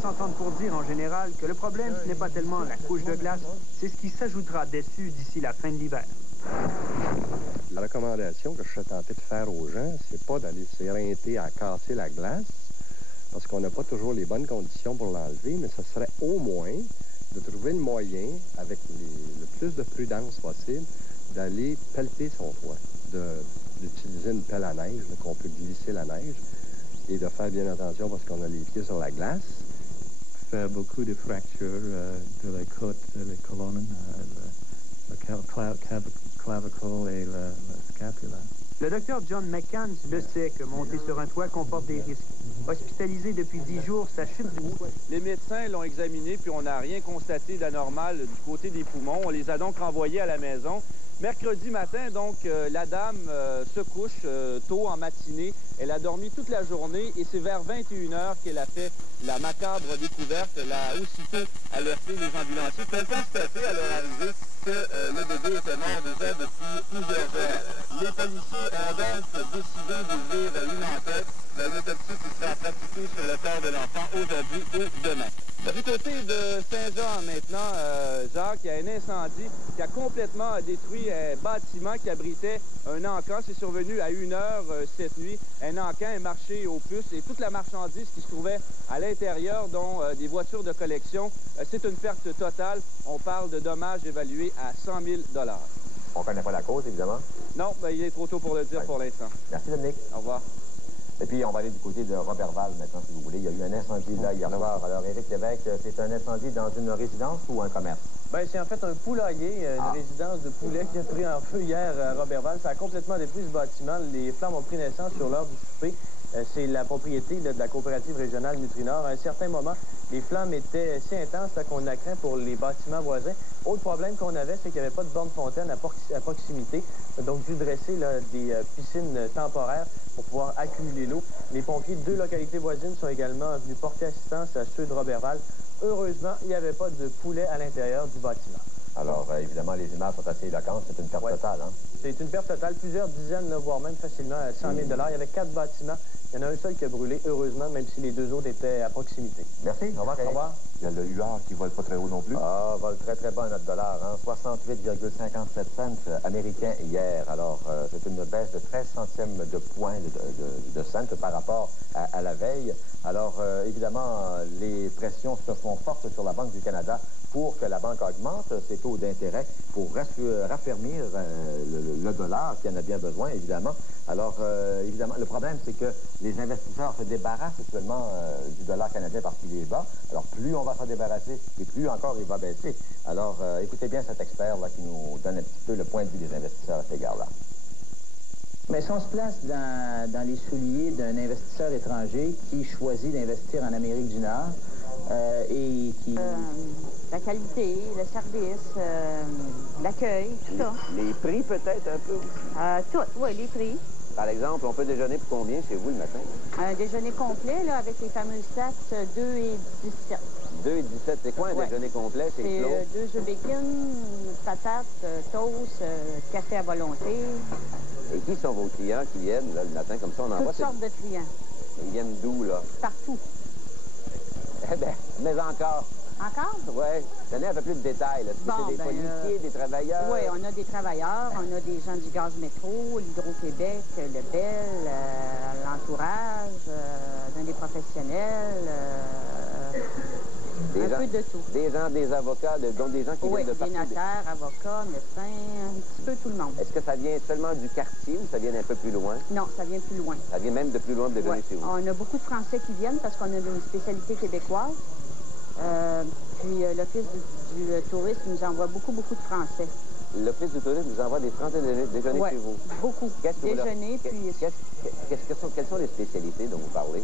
S'entendre pour dire en général que le problème, ce n'est pas tellement la couche de glace, c'est ce qui s'ajoutera dessus d'ici la fin de l'hiver. La recommandation que je suis tenté de faire aux gens, c'est pas d'aller s'éreinter à casser la glace, parce qu'on n'a pas toujours les bonnes conditions pour l'enlever, mais ce serait au moins de trouver le moyen, avec le plus de prudence possible, d'aller pelleter son toit, d'utiliser une pelle à neige, qu'on peut glisser la neige, et de faire bien attention parce qu'on a les pieds sur la glace. Faire beaucoup de fractures de la côte, de la colonne, le clavicle et la scapula. Le docteur John McCann le sait que monter sur un toit comporte des risques. Hospitalisé depuis 10 jours, sa chute du toit. Les médecins l'ont examiné, puis on n'a rien constaté d'anormal du côté des poumons. On les a donc renvoyés à la maison. Mercredi matin, donc, la dame se couche tôt en matinée. Elle a dormi toute la journée et c'est vers 21h qu'elle a fait la macabre découverte. Là, aussitôt alerté les ambulanciers qui ont constaté à leur arrivée que le bébé était mort déjà depuis plusieurs heures. Les policiers ont donc décidé d'ouvrir une enquête. L'autopsie qui sera pratiquée sur le corps de l'enfant aujourd'hui ou demain. Du côté de Saint-Jean maintenant, Jacques, il y a un incendie qui a complètement détruit un bâtiment qui abritait un encan. C'est survenu à 1h cette nuit. Un encan, un marché aux puces et toute la marchandise qui se trouvait à l'intérieur, dont des voitures de collection. C'est une perte totale. On parle de dommages évalués à 100 000 $. On ne connaît pas la cause, évidemment? Non, ben, il est trop tôt pour le dire pour l'instant. Merci, Dominique. Au revoir. Et puis, on va aller du côté de Roberval maintenant, si vous voulez. Il y a eu un incendie là hier soir. Alors, Éric Lévesque, c'est un incendie dans une résidence ou un commerce? Bien, c'est en fait un poulailler, une résidence de poulet qui a pris en feu hier à Roberval. Ça a complètement détruit ce bâtiment. Les flammes ont pris naissance sur l'heure du souper. C'est la propriété de la coopérative régionale Nutrinor. À un certain moment, les flammes étaient si intenses qu'on a craint pour les bâtiments voisins. Autre problème qu'on avait, c'est qu'il n'y avait pas de borne fontaine à proximité. Donc, dû dresser des piscines temporaires pour pouvoir accumuler l'eau. Les pompiers de 2 localités voisines sont également venus porter assistance à ceux de Roberval. Heureusement, il n'y avait pas de poulet à l'intérieur du bâtiment. Alors, évidemment, les images sont assez éloquentes. C'est une perte totale, hein? C'est une perte totale. Plusieurs dizaines, voire même facilement 100 000 $. Il y avait 4 bâtiments. Il y en a un seul qui a brûlé, heureusement, même si les 2 autres étaient à proximité. Merci. Au revoir. Au revoir. Il y a le UR qui vole pas très haut non plus. Ah, vole très, très bas notre dollar, hein? 68,57 cents américains hier. Alors, c'est une baisse de 13 centièmes de points de cents par rapport à la veille. Alors, évidemment, les pressions se font fortes sur la Banque du Canada pour que la banque augmente ses taux d'intérêt pour raffermir le dollar, qui en a bien besoin, évidemment. Alors, évidemment, le problème, c'est que les investisseurs se débarrassent actuellement du dollar canadien parce qu'il est bas. Alors, plus on va s'en débarrasser, et plus encore il va baisser. Alors, écoutez bien cet expert là, qui nous donne un petit peu le point de vue des investisseurs à cet égard-là. Mais si on se place dans les souliers d'un investisseur étranger qui choisit d'investir en Amérique du Nord et qui... la qualité, le service, l'accueil, tout ça. Les prix peut-être un peu? Tout, oui, les prix. Par exemple, on peut déjeuner pour combien chez vous le matin? Un déjeuner complet, là, avec les fameuses taxes, 2,17. 2,17, c'est quoi un déjeuner complet? C'est 2 œufs bacon, patates, toast, café à volonté. Et qui sont vos clients qui viennent là, le matin comme ça? On en voit toutes sortes de clients. Ils viennent d'où, là? Partout. Eh bien, mais encore. Encore? Oui. Donnez un peu plus de détails. C'est des policiers, des travailleurs? Oui, on a des travailleurs, on a des gens du gaz métro, l'Hydro-Québec, le Bell, l'entourage, des professionnels, un peu de tout. Des gens, des avocats, donc des gens qui viennent de partout? Oui, des notaires, avocats, médecins, un petit peu tout le monde. Est-ce que ça vient seulement du quartier ou ça vient un peu plus loin? Non, ça vient plus loin. Ça vient même de plus loin de déjeuner chez vous? On a beaucoup de Français qui viennent parce qu'on a une spécialité québécoise. Puis l'Office du tourisme nous envoie beaucoup de Français. L'Office du tourisme vous envoie des Français déjeuner chez vous? Beaucoup. Déjeuner, puis... Quelles sont les spécialités dont vous parlez?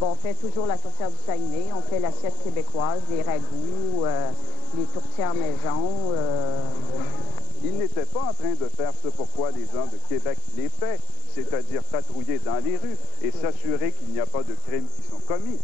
Bon, on fait toujours la tourtière du Saguenay, on fait l'assiette québécoise, les ragoûts, les tourtières maison. Il n'était pas en train de faire ce pourquoi les gens de Québec les paient, c'est-à-dire patrouiller dans les rues et s'assurer qu'il n'y a pas de crimes qui sont commis.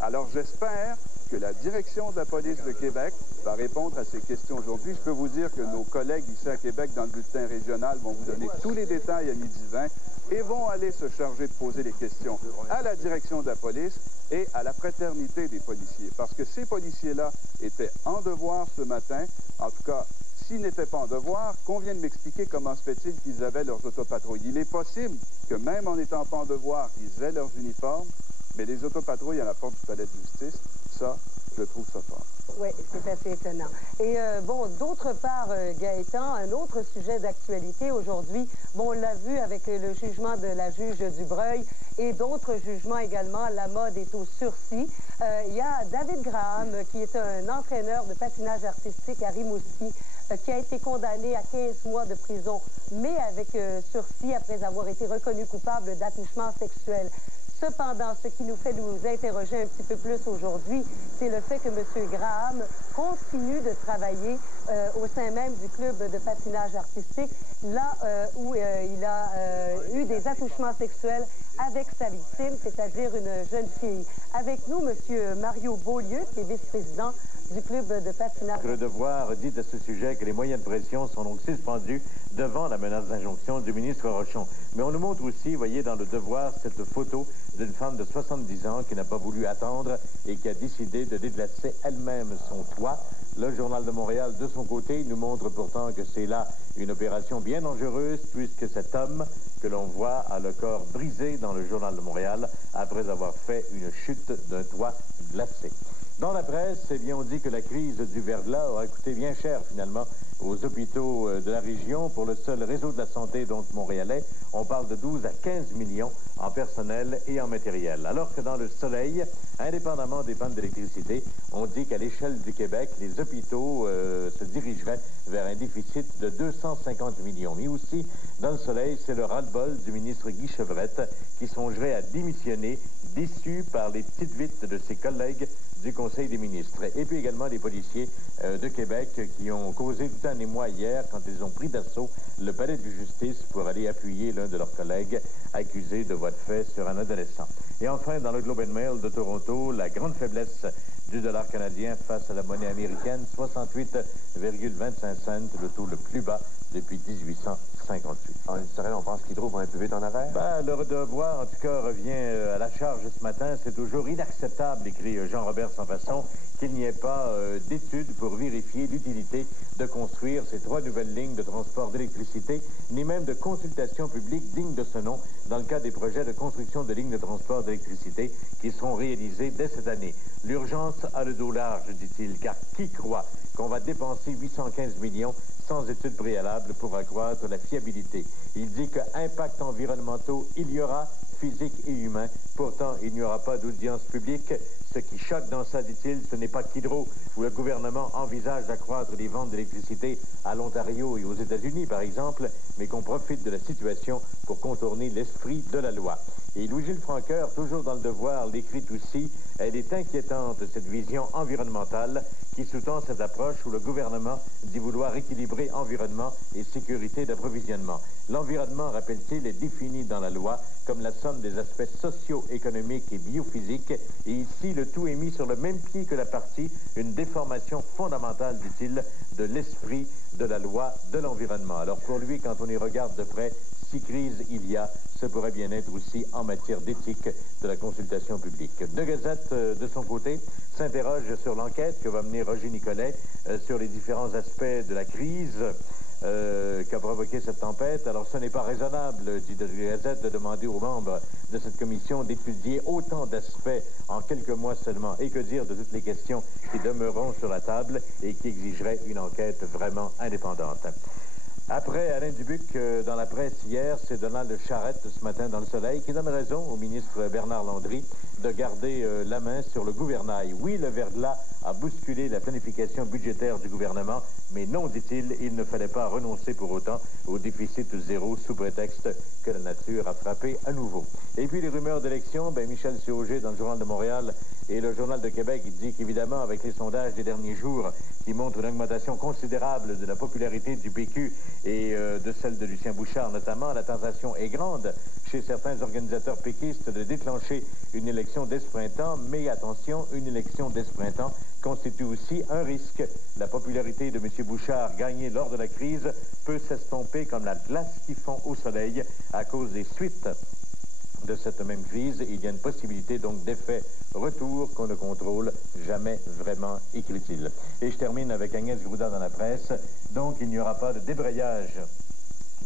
Alors j'espère que la direction de la police de Québec va répondre à ces questions aujourd'hui. Je peux vous dire que nos collègues ici à Québec, dans le bulletin régional, vont vous donner tous les détails à 12h20 et vont aller se charger de poser les questions à la direction de la police et à la fraternité des policiers. Parce que ces policiers-là étaient en devoir ce matin. En tout cas, s'ils n'étaient pas en devoir, qu'on vienne m'expliquer comment se fait-il qu'ils avaient leurs autopatrouilles. Il est possible que même en n'étant pas en devoir, ils aient leurs uniformes, mais les autopatrouilles à la porte du palais de justice, ça, je trouve ça fort. Oui, c'est assez étonnant. Et bon, d'autre part, Gaëtan, un autre sujet d'actualité aujourd'hui, bon, on l'a vu avec le jugement de la juge Dubreuil et d'autres jugements également, la mode est au sursis. Il y a David Graham, qui est un entraîneur de patinage artistique à Rimouski, qui a été condamné à 15 mois de prison, mais avec sursis après avoir été reconnu coupable d'attouchement sexuel. Cependant, ce qui nous fait nous interroger un petit peu plus aujourd'hui, c'est le fait que M. Graham continue de travailler au sein même du club de patinage artistique, là où il a eu des attouchements sexuels avec sa victime, c'est-à-dire une jeune fille. Avec nous, M. Mario Beaulieu, qui est vice-président du club de patinage. Le Devoir dit à ce sujet que les moyens de pression sont donc suspendus devant la menace d'injonction du ministre Rochon. Mais on nous montre aussi, vous voyez, dans Le Devoir, cette photo d'une femme de 70 ans qui n'a pas voulu attendre et qui a décidé de déglacer elle-même son toit. Le Journal de Montréal, de son côté, nous montre pourtant que c'est là une opération bien dangereuse puisque cet homme que l'on voit a le corps brisé dans le Journal de Montréal après avoir fait une chute d'un toit glacé. Dans la presse, eh bien, on dit que la crise du verglas aura coûté bien cher, finalement, aux hôpitaux de la région. Pour le seul réseau de la santé, donc montréalais, on parle de 12 à 15 millions en personnel et en matériel. Alors que dans le Soleil, indépendamment des pannes d'électricité, on dit qu'à l'échelle du Québec, les hôpitaux se dirigeraient vers un déficit de 250 millions. Mais aussi, dans le Soleil, c'est le ras-le-bol du ministre Guy Chevrette qui songerait à démissionner, déçu par les petites vites de ses collègues du Conseil des ministres. Et puis également les policiers de Québec qui ont causé tout un émoi hier quand ils ont pris d'assaut le palais de justice pour aller appuyer l'un de leurs collègues accusé de voies de fait sur un adolescent. Et enfin, dans le Globe and Mail de Toronto, la grande faiblesse du dollar canadien face à la monnaie américaine, 68,25 cents, le taux le plus bas depuis 1858. On pense qu'il trouve un peu vite en arrière? Ben, le Devoir, en tout cas, revient à la charge ce matin. C'est toujours inacceptable, écrit Jean-Robert Sans-Façon, qu'il n'y ait pas d'études pour vérifier l'utilité de construire ces 3 nouvelles lignes de transport d'électricité, ni même de consultation publique digne de ce nom dans le cas des projets de construction de lignes de transport d'électricité qui seront réalisés dès cette année. L'urgence a le dos large, dit-il, car qui croit qu'on va dépenser 815 millions sans études préalables pour accroître la fiabilité? Il dit qu'impacts environnementaux, il y aura, physiques et humains. Pourtant, il n'y aura pas d'audience publique. Ce qui choque dans ça, dit-il, ce n'est pas qu'Hydro, où le gouvernement envisage d'accroître les ventes d'électricité à l'Ontario et aux États-Unis, par exemple, mais qu'on profite de la situation pour contourner l'esprit de la loi. Et Louis-Gilles Francoeur, toujours dans Le Devoir, l'écrit aussi, elle est inquiétante, cette vision environnementale qui sous-tend cette approche où le gouvernement dit vouloir équilibrer environnement et sécurité d'approvisionnement. L'environnement, rappelle-t-il, est défini dans la loi comme la somme des aspects socio-économiques et biophysiques. Et ici, le tout est mis sur le même pied que la partie, une déformation fondamentale, dit-il, de l'esprit de la loi de l'environnement. Alors pour lui, quand on y regarde de près, si crise il y a, ce pourrait bien être aussi en matière d'éthique de la consultation publique. De Gazette, de son côté, s'interroge sur l'enquête que va mener Roger Nicolet sur les différents aspects de la crise qu'a provoqué cette tempête. Alors ce n'est pas raisonnable, dit de Gazette, de demander aux membres de cette commission d'étudier autant d'aspects en quelques mois seulement. Et que dire de toutes les questions qui demeureront sur la table et qui exigeraient une enquête vraiment indépendante. Après Alain Dubuc dans la presse hier, c'est Donald Charette ce matin dans Le Soleil qui donne raison au ministre Bernard Landry de garder la main sur le gouvernail. Oui, le verglas a bousculé la planification budgétaire du gouvernement, mais non, dit-il, il ne fallait pas renoncer pour autant au déficit zéro sous prétexte que la nature a frappé à nouveau. Et puis les rumeurs d'élection, ben Michel Sauger dans le Journal de Montréal et le Journal de Québec, il dit qu'évidemment avec les sondages des derniers jours qui montrent une augmentation considérable de la popularité du PQ et de celle de Lucien Bouchard notamment, la tentation est grande chez certains organisateurs péquistes de déclencher une élection dès ce printemps. Mais attention, une élection dès ce printemps constitue aussi un risque. La popularité de M. Bouchard, gagnée lors de la crise, peut s'estomper comme la glace qui fond au soleil à cause des suites de cette même crise. Il y a une possibilité donc d'effet retour qu'on ne contrôle jamais vraiment, écrit-il. Et je termine avec Agnès Groudin dans la presse. Donc il n'y aura pas de débrayage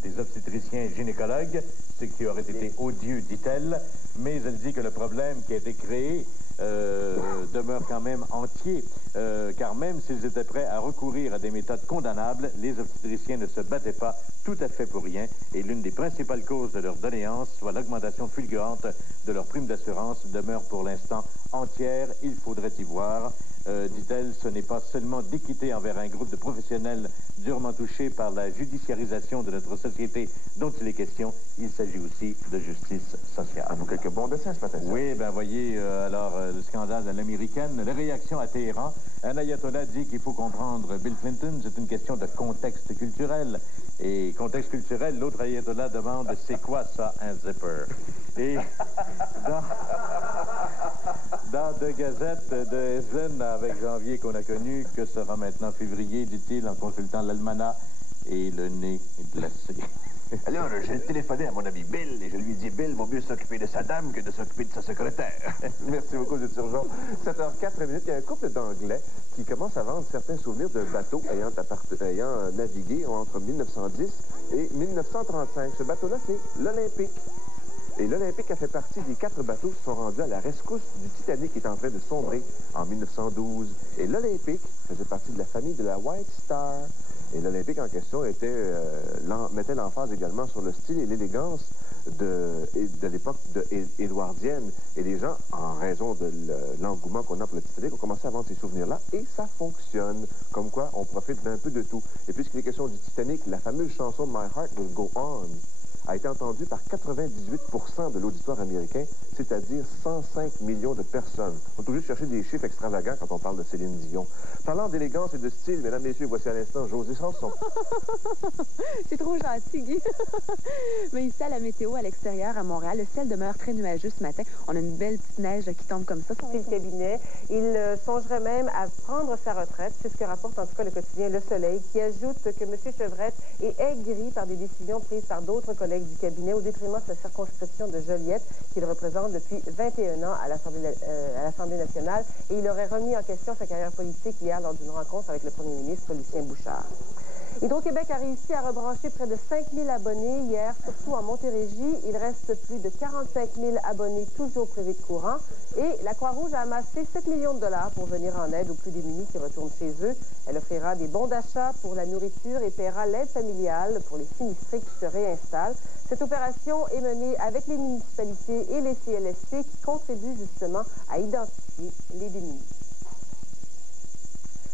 des obstétriciens et gynécologues, ce qui aurait été odieux, dit-elle, mais elle dit que le problème qui a été créé demeure quand même entier, car même s'ils étaient prêts à recourir à des méthodes condamnables, les obstétriciens ne se battaient pas tout à fait pour rien, et l'une des principales causes de leur doléance, soit l'augmentation fulgurante de leur prime d'assurance, demeure pour l'instant entière. Il faudrait y voir. Dit-elle, ce n'est pas seulement d'équité envers un groupe de professionnels durement touchés par la judiciarisation de notre société dont il est question, il s'agit aussi de justice sociale. Ah, vous quelques bons dessins ce matin. Oui, ben voyez, le scandale de l'américaine, les réactions à Téhéran. Un ayatollah dit qu'il faut comprendre Bill Clinton, c'est une question de contexte culturel. Et contexte culturel, l'autre ayatollah demande c'est quoi ça, un zipper? Et dans deux gazettes de Essen, avec janvier qu'on a connu, que sera maintenant février, dit-il en consultant l'almanach, et le nez glacé. Alors, j'ai téléphoné à mon ami Bill et je lui ai dit, Bill, vaut mieux s'occuper de sa dame que de s'occuper de sa secrétaire. Merci beaucoup, vous êtes urgent. 7h04, il y a un couple d'Anglais qui commence à vendre certains souvenirs de bateaux ayant navigué entre 1910 et 1935. Ce bateau-là, c'est l'Olympique. Et l'Olympique a fait partie des 4 bateaux qui sont rendus à la rescousse du Titanic qui est en train de sombrer en 1912. Et l'Olympique faisait partie de la famille de la White Star. Et l'Olympique en question mettait l'emphase également sur le style et l'élégance de l'époque édouardienne. Et les gens, en raison de l'engouement qu'on a pour le Titanic, ont commencé à vendre ces souvenirs-là. Et ça fonctionne. Comme quoi, on profite d'un peu de tout. Et puisqu'il est question du Titanic, la fameuse chanson My Heart Will Go On a été entendue par 98% de l'auditoire américain, c'est-à-dire 105 millions de personnes. On est obligé de chercher des chiffres extravagants quand on parle de Céline Dion. Parlant d'élégance et de style, mesdames, messieurs, voici à l'instant Josée Sanson. C'est trop gentil, Guy. Mais ici, à la météo, à l'extérieur, à Montréal, le ciel demeure très nuageux ce matin. On a une belle petite neige qui tombe comme ça. C'est le cabinet. Il songerait même à prendre sa retraite. C'est ce que rapporte en tout cas le quotidien Le Soleil, qui ajoute que M. Chevrette est aigri par des décisions prises par d'autres collègues du cabinet au détriment de sa circonscription de Joliette, qu'il représente depuis 21 ans à l'Assemblée nationale. Et il aurait remis en question sa carrière politique hier lors d'une rencontre avec le premier ministre Lucien Bouchard. Hydro-Québec a réussi à rebrancher près de 5 000 abonnés hier, surtout en Montérégie. Il reste plus de 45 000 abonnés toujours privés de courant. Et la Croix-Rouge a amassé 7 millions de dollars pour venir en aide aux plus démunis qui retournent chez eux. Elle offrira des bons d'achat pour la nourriture et paiera l'aide familiale pour les sinistrés qui se réinstallent. Cette opération est menée avec les municipalités et les CLSC qui contribuent justement à identifier les démunis.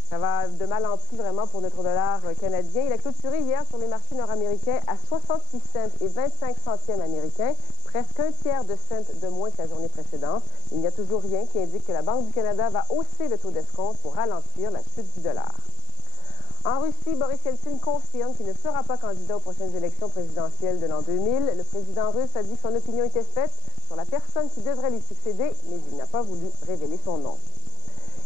Ça va de mal en pis vraiment pour notre dollar canadien. Il a clôturé hier sur les marchés nord-américains à 66 cents et 25 centièmes américains, presque un tiers de cent de moins que la journée précédente. Il n'y a toujours rien qui indique que la Banque du Canada va hausser le taux d'escompte pour ralentir la chute du dollar. En Russie, Boris Yeltsin confirme qu'il ne sera pas candidat aux prochaines élections présidentielles de l'an 2000. Le président russe a dit que son opinion était faite sur la personne qui devrait lui succéder, mais il n'a pas voulu révéler son nom.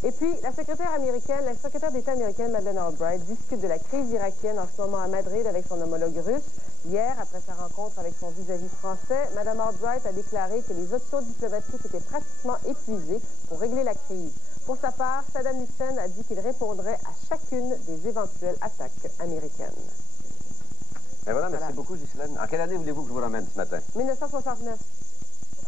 Et puis, la secrétaire d'État américaine, Madeleine Albright, discute de la crise irakienne en ce moment à Madrid avec son homologue russe. Hier, après sa rencontre avec son vis-à-vis français, Mme Albright a déclaré que les options diplomatiques étaient pratiquement épuisées pour régler la crise. Pour sa part, Saddam Hussein a dit qu'il répondrait à chacune des éventuelles attaques américaines. Et voilà, merci beaucoup, Ghislaine. En quelle année voulez-vous que je vous ramène ce matin? 1969.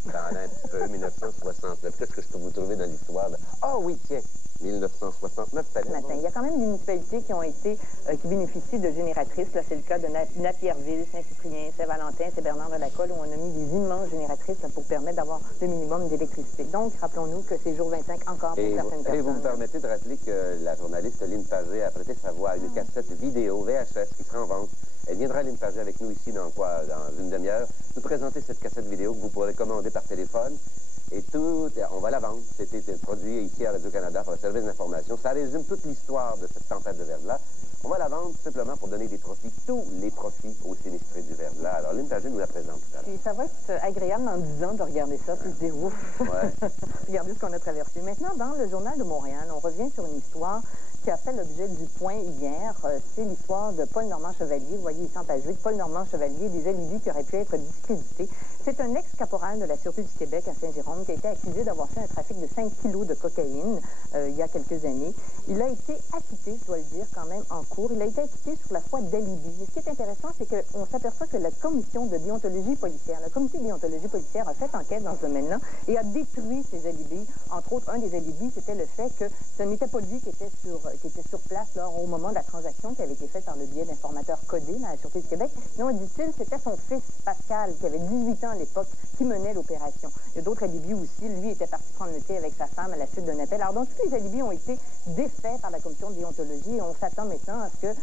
Attendez un petit peu, 1969. Qu'est-ce que je peux vous trouver dans l'histoire? Ah oui, tiens, 1969, ce matin. Il y a quand même des municipalités qui bénéficient de génératrices. Là, c'est le cas de Napierville, Saint-Cyprien, Saint-Valentin, Saint-Bernard-de-la-Colle, où on a mis des immenses génératrices là, pour permettre d'avoir le minimum d'électricité. Donc, rappelons-nous que c'est jour 25 encore pour certaines personnes. Et vous me permettez de rappeler que la journaliste Lynn Pagé a prêté sa voix à une cassette vidéo VHS qui sera en vente. Elle viendra, Lynn Pagé, avec nous ici dans une demi-heure, nous présenter cette cassette vidéo que vous pourrez commander par téléphone. Et tout, on va la vendre. C'était produit ici à Radio-Canada par le service d'information. Ça résume toute l'histoire de cette tempête de verglas. On va la vendre simplement pour donner des profits, tous les profits aux sinistrés du verglas. Alors, Lynn Pagé nous la présente tout à l'heure. Et ça va être agréable dans 10 ans de regarder ça, puis se dire ouf. Ouais. Regardez ce qu'on a traversé. Maintenant, dans le Journal de Montréal, on revient sur une histoire qui a fait l'objet du point hier. C'est l'histoire de Paul Normand-Chevalier. Vous voyez ici en page 8, Paul Normand-Chevalier, des alibis qui auraient pu être discrédités. C'est un ex-caporal de la Sûreté du Québec à Saint-Jérôme qui a été accusé d'avoir fait un trafic de 5 kilos de cocaïne il y a quelques années. Il a été acquitté, je dois le dire, quand même en cours. Il a été acquitté sur la foi d'alibi. Et ce qui est intéressant, c'est qu'on s'aperçoit que la commission de déontologie policière, le comité de déontologie policière a fait enquête dans ce domaine-là et a détruit ces alibis. Entre autres, un des alibis, c'était le fait que ce n'était pas lui qui était sur place là, au moment de la transaction qui avait été faite par le biais d'informateurs codés dans la Sûreté du Québec. Non, dit-il, c'était son fils, Pascal, qui avait 18 ans à l'époque, qui menait l'opération. Il y a d'autres alibis aussi. Lui était parti prendre le thé avec sa femme à la suite d'un appel. Alors, donc, tous les alibis ont été défaits par la commission de déontologie et on s'attend maintenant à ce que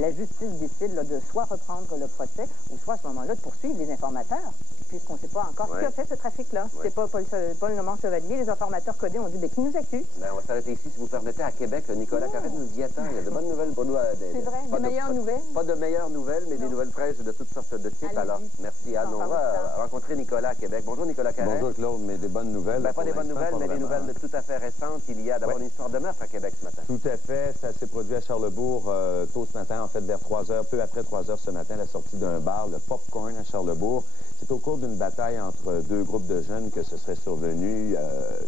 la justice décide là, de soit reprendre le procès ou soit à ce moment-là de poursuivre les informateurs, puisqu'on ne sait pas encore qui a fait ce trafic-là. C'est pas Paul Normand-Chevalier. Les informateurs codés ont dit, qui nous accuse? On va s'arrêter ici, si vous permettez, à Québec. Nicolas Carrette nous y attend. Il y a de bonnes nouvelles pour nous. C'est vrai, de meilleures nouvelles. Pas de meilleures nouvelles, mais des nouvelles fraîches de toutes sortes de types. Alors, merci Anne. On va rencontrer Nicolas à Québec. Bonjour Nicolas Carrette. Bonjour Claude, mais des bonnes nouvelles. Pas des bonnes nouvelles, mais des nouvelles tout à fait récentes. Il y a d'abord une histoire de meurtre à Québec ce matin. Tout à fait. Ça s'est produit à Charlebourg tôt ce matin, en fait vers 3 heures, peu après 3 heures ce matin, à la sortie d'un bar, le Popcorn à Charlebourg. C'est au cours d'une bataille entre deux groupes de jeunes que ce serait survenu.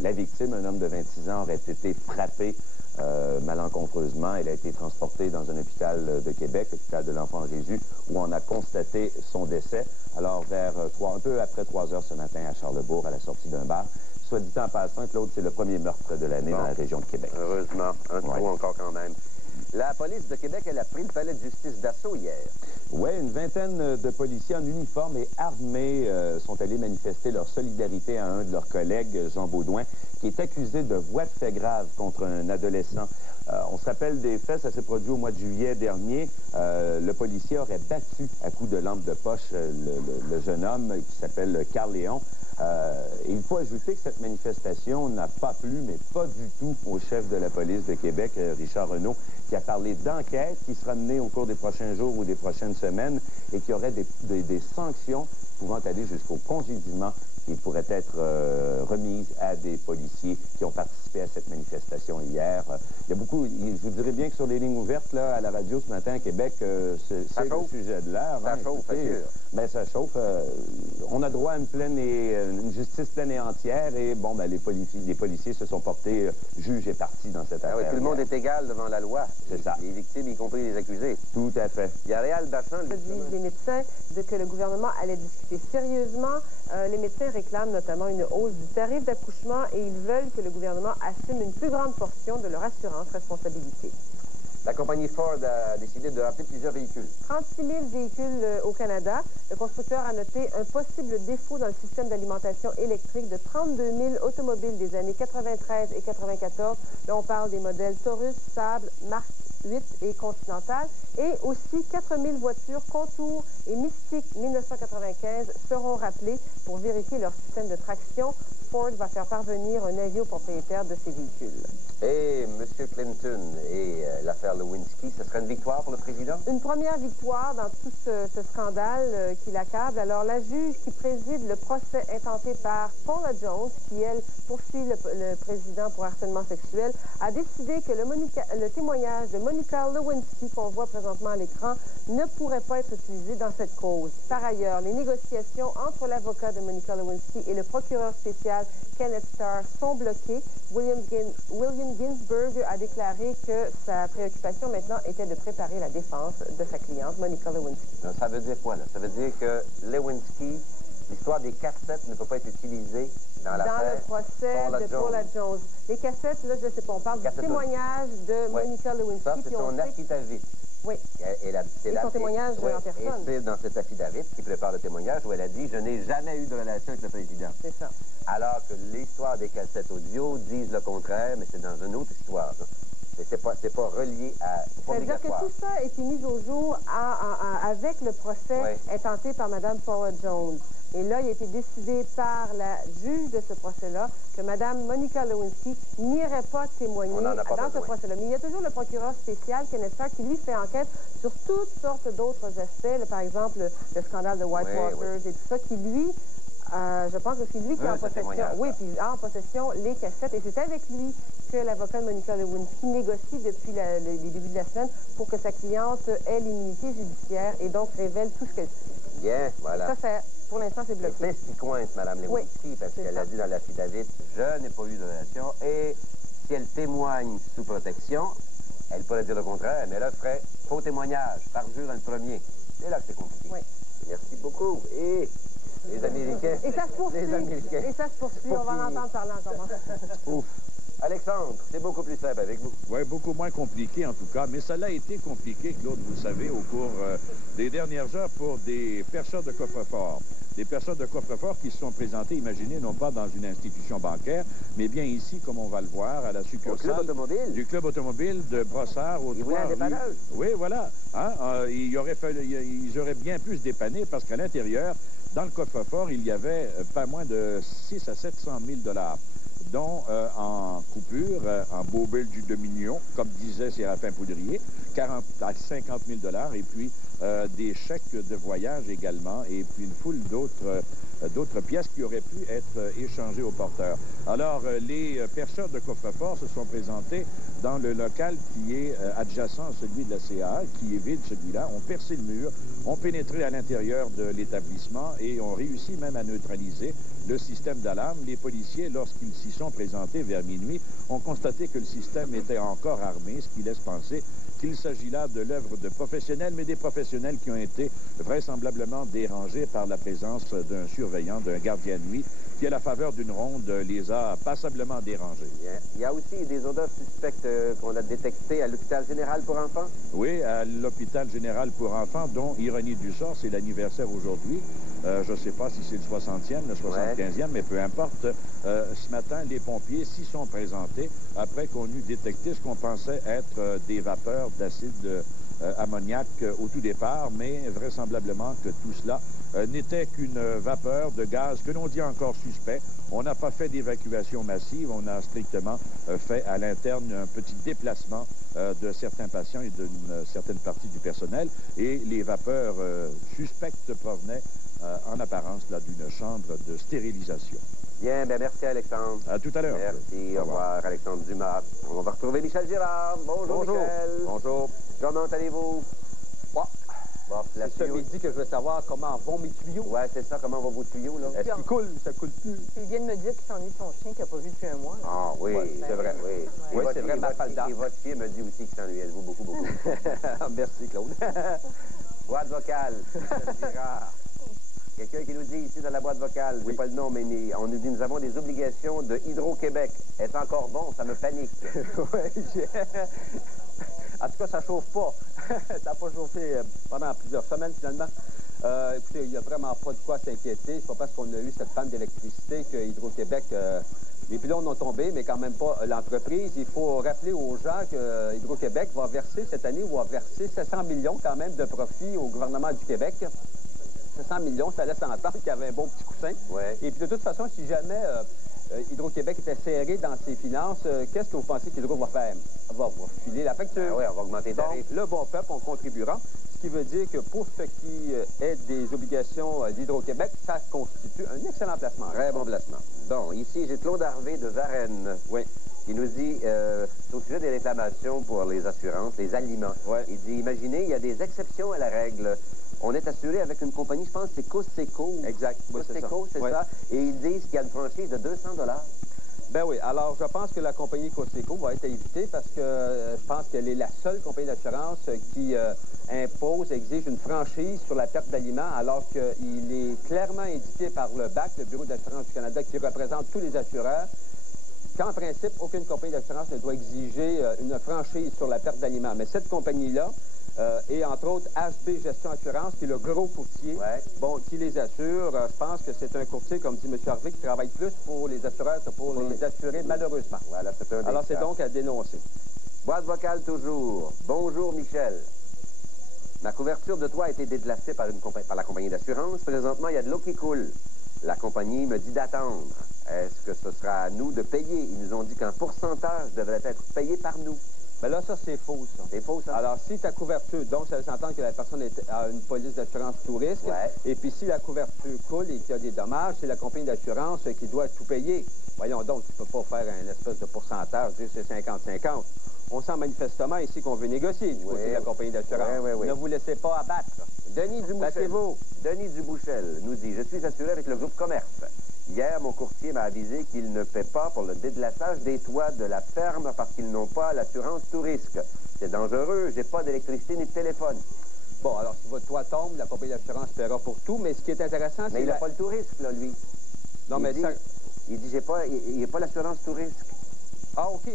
La victime, un homme de 26 ans, aurait été frappé malencontreusement. Elle a été transportée dans un hôpital de Québec, l'hôpital de l'Enfant Jésus, où on a constaté son décès. Alors, un peu après 3 heures ce matin à Charlebourg, à la sortie d'un bar. Soit dit en passant, Claude, c'est le premier meurtre de l'année dans la région de Québec. Heureusement, un trou encore quand même. La police de Québec, elle a pris le palais de justice d'assaut hier. Oui, une vingtaine de policiers en uniforme et armés sont allés manifester leur solidarité à un de leurs collègues, Jean Baudouin, qui est accusé de voies de fait grave contre un adolescent. On se rappelle des faits, ça s'est produit au mois de juillet dernier. Le policier aurait battu à coups de lampe de poche le jeune homme qui s'appelle Carl Léon. Et il faut ajouter que cette manifestation n'a pas plu, mais pas du tout, au chef de la police de Québec, Richard Renaud, qui a parlé d'enquête qui sera menée au cours des prochains jours ou des prochaines semaines et qui aurait des sanctions pouvant aller jusqu'au congédiement qui pourraient être remises à des policiers qui ont participé à cette manifestation hier. Il y a beaucoup, je vous dirais bien que sur les lignes ouvertes là, à la radio ce matin à Québec, c'est le sujet de l'heure. Ça chauffe, c'est sûr. Ben, ça chauffe. On a droit à une justice pleine et entière et bon, ben, les policiers se sont portés juges et partis dans cette affaire. Oui, tout le monde est égal devant la loi. C'est ça. Les victimes, y compris les accusés. Tout à fait. Il y a Réal Bachand. Disent les médecins que le gouvernement allait discuter sérieusement. Les médecins réclament notamment une hausse du tarif d'accouchement et ils veulent que le gouvernement assume une plus grande portion de leur assurance responsabilité. La compagnie Ford a décidé de racheter plusieurs véhicules. 36 000 véhicules au Canada. Le constructeur a noté un possible défaut dans le système d'alimentation électrique de 32 000 automobiles des années 93 et 94. Là, on parle des modèles Taurus, Sable, Mark 8 et Continental. Et aussi 4 000 voitures Contour et Mystique 1995 seront rappelées pour vérifier leur système de traction. Ford va faire parvenir un avis aux propriétaires de ces véhicules. Et M. Clinton et l'affaire Lewinsky, ce serait une victoire pour le président? Une première victoire dans tout ce scandale qui l'accable. Alors, la juge qui préside le procès intenté par Paula Jones, qui, elle, poursuit le président pour harcèlement sexuel, a décidé que le témoignage de Monica Lewinsky, qu'on voit présentement à l'écran, ne pourrait pas être utilisé dans cette cause. Par ailleurs, les négociations entre l'avocat de Monica Lewinsky et le procureur spécial Kenneth Starr sont bloquées. William Ginsburg a déclaré que sa préoccupation maintenant était de préparer la défense de sa cliente, Monica Lewinsky. Ça veut dire quoi, là? Ça veut dire que Lewinsky, l'histoire des cassettes ne peut pas être utilisée dans le procès de Paula Jones. Les cassettes, là, je ne sais pas, on parle du témoignage de Monica Lewinsky. Ça, c'est son affidavit. Oui. Et son témoignage en personne. Et c'est dans cet affidavit qui prépare le témoignage où elle a dit « Je n'ai jamais eu de relation avec le président ». C'est ça. Alors que l'histoire des cassettes audio disent le contraire, mais c'est dans une autre histoire. C'est pas relié à... C'est-à-dire que tout ça a été mis au jour avec le procès intenté par Mme Paula Jones. Et là, il a été décidé par la juge de ce procès-là que Mme Monica Lewinsky n'irait pas témoigner dans ce procès-là. Mais il y a toujours le procureur spécial, Kenneth Starr, qui lui fait enquête sur toutes sortes d'autres aspects. Là, par exemple, le scandale de White Walkers et tout ça, qui lui... je pense que c'est lui qui a en possession, puis a en possession les cassettes. Et c'est avec lui que l'avocat de Monica Lewinsky négocie depuis les débuts de la semaine pour que sa cliente ait l'immunité judiciaire et donc révèle tout ce qu'elle sait. Bien, voilà. Ça, pour l'instant, c'est bloqué. C'est ce qui coince Mme Lewinsky, parce qu'elle a dit dans l'affidavit, je n'ai pas eu de relation, et si elle témoigne sous protection, elle pourrait dire le contraire, mais là, elle ferait faux témoignage, parjure dans le premier. C'est là que c'est compliqué. Oui. Merci beaucoup. Et... les Américains. Et ça se poursuit. Les Américains. Et ça se poursuit. On va en entendre parler encore. Ouf. Alexandre, c'est beaucoup plus simple avec vous. Oui, beaucoup moins compliqué en tout cas, mais ça l'a été compliqué, Claude, vous le savez, au cours des dernières heures pour des percheurs de coffre-fort. Des percheurs de coffre-fort qui se sont présentés, imaginez, non pas dans une institution bancaire, mais bien ici, comme on va le voir, à la succursale du Club automobile de Brossard au 3 rue. Oui, voilà. Hein? Ils auraient bien pu se dépanner parce qu'à l'intérieur, dans le coffre-fort, il y avait pas moins de 600 à 700 000 $, dont en coupure, en bobel du demi-million, comme disait Séraphin Poudrier, 40 à 50 000 $, et puis des chèques de voyage également, et puis une foule d'autres pièces qui auraient pu être échangées aux porteurs. Alors, les percheurs de coffre-fort se sont présentés dans le local qui est adjacent à celui de la CA, qui est vide, celui-là, ont percé le mur, ont pénétré à l'intérieur de l'établissement et ont réussi même à neutraliser le système d'alarme. Les policiers, lorsqu'ils s'y sont présentés vers minuit, ont constaté que le système était encore armé, ce qui laisse penser qu'il s'agit là de l'œuvre de professionnels, mais des professionnels qui ont été vraisemblablement dérangés par la présence d'un surveillant, d'un gardien de nuit, qui, à la faveur d'une ronde, les a passablement dérangés. Il y a aussi des odeurs suspectes qu'on a détectées à l'hôpital général pour enfants? Oui, à l'hôpital général pour enfants, dont, ironie du sort, c'est l'anniversaire aujourd'hui. Je ne sais pas si c'est le 60e, le 75e, mais peu importe. Ce matin, les pompiers s'y sont présentés après qu'on eut détecté ce qu'on pensait être des vapeurs d'acide ammoniac au tout départ, mais vraisemblablement que tout cela n'était qu'une vapeur de gaz que l'on dit encore suspect. On n'a pas fait d'évacuation massive, on a strictement fait à l'interne un petit déplacement de certains patients et d'une certaine partie du personnel, et les vapeurs suspectes provenaient en apparence d'une chambre de stérilisation. Bien, bien, merci Alexandre. À tout à l'heure. Merci, au revoir Alexandre Dumas. On va retrouver Michel Girard. Bonjour Michel. Bonjour. Comment allez-vous? Bon, c'est ce midi que je veux savoir comment vont mes tuyaux. Ouais, c'est ça, comment vont vos tuyaux, là? Est-ce qu'ils coulent? Ça coule plus? Il vient de me dire qu'il s'ennuie de son chien qu'il n'a pas vu depuis un mois. Là. Ah oui, c'est vrai, oui. Oui, c'est vrai, et votre fille me dit aussi qu'il s'ennuie de vous beaucoup, beaucoup. Merci, Claude. Boîte vocale, Michel Girard. Quelqu'un qui nous dit ici dans la boîte vocale, je n'ai pas le nom, mais on nous dit nous avons des obligations de Hydro-Québec. Est-ce encore bon? Ça me panique. Oui, en tout cas, ça ne chauffe pas. Ça n'a pas chauffé pendant plusieurs semaines, finalement. Écoutez, il n'y a vraiment pas de quoi s'inquiéter. C'est pas parce qu'on a eu cette panne d'électricité que Hydro-Québec... les pylônes ont tombé, mais quand même pas l'entreprise. Il faut rappeler aux gens que Hydro-Québec va verser cette année, va verser 700 millions quand même de profit au gouvernement du Québec. 700 millions, ça laisse entendre qu'il y avait un bon petit coussin. Ouais. Et puis de toute façon, si jamais Hydro-Québec était serré dans ses finances, qu'est-ce que vous pensez qu'Hydro va faire? Va filer la facture. Oui, on va augmenter les tarifs. Le bon peuple, on contribuera. Ce qui veut dire que pour ce qui est des obligations d'Hydro-Québec, ça constitue un excellent placement. Très bon placement. Bon, ici, j'ai Claude Harvey de Varennes. Oui. Il nous dit, au sujet des réclamations pour les assurances, les aliments, il dit, imaginez, il y a des exceptions à la règle. On est assuré avec une compagnie, je pense, c'est Coseco. Exact. Coseco, c'est ça. Et ils disent qu'il y a une franchise de 200 $. Ben oui. Alors, je pense que la compagnie Coseco va être évitée parce que je pense qu'elle est la seule compagnie d'assurance qui exige une franchise sur la perte d'aliments, alors qu'il est clairement indiqué par le BAC, le Bureau d'assurance du Canada, qui représente tous les assureurs, qu'en principe, aucune compagnie d'assurance ne doit exiger une franchise sur la perte d'aliments. Mais cette compagnie-là, et entre autres HB Gestion Assurance, qui est le gros courtier, qui les assure. Je pense que c'est un courtier, comme dit M. Harvey, qui travaille plus pour les assureurs que pour les assurés, malheureusement. Voilà, alors, c'est donc à dénoncer. Boîte vocale toujours. Bonjour, Michel. Ma couverture de toit a été déglacée par la compagnie d'assurance. Présentement, il y a de l'eau qui coule. La compagnie me dit d'attendre. Est-ce que ce sera à nous de payer? Ils nous ont dit qu'un pourcentage devrait être payé par nous. Mais là, ça, c'est faux, ça. C'est faux, ça? Alors, si ta couverture, donc, ça veut s'entendre que la personne a une police d'assurance tout risque. Ouais. Et puis, si la couverture coule et qu'il y a des dommages, c'est la compagnie d'assurance qui doit tout payer. Voyons donc, tu ne peux pas faire un espèce de pourcentage, dire c'est 50-50. On sent manifestement ici qu'on veut négocier du côté de la compagnie d'assurance. Oui. Ne vous laissez pas abattre. Denis Dubouchel nous dit, je suis assuré avec le groupe Commerce. Hier, mon courtier m'a avisé qu'il ne paie pas pour le déglaçage des toits de la ferme parce qu'ils n'ont pas l'assurance tout risque. C'est dangereux, j'ai pas d'électricité ni de téléphone. Bon, alors si votre toit tombe, la compagnie d'assurance paiera pour tout, mais ce qui est intéressant, c'est... Mais il n'a pas le tout risque, là, lui. Non, mais ça... Il dit, il n'y a pas l'assurance tout risque. Ah, OK.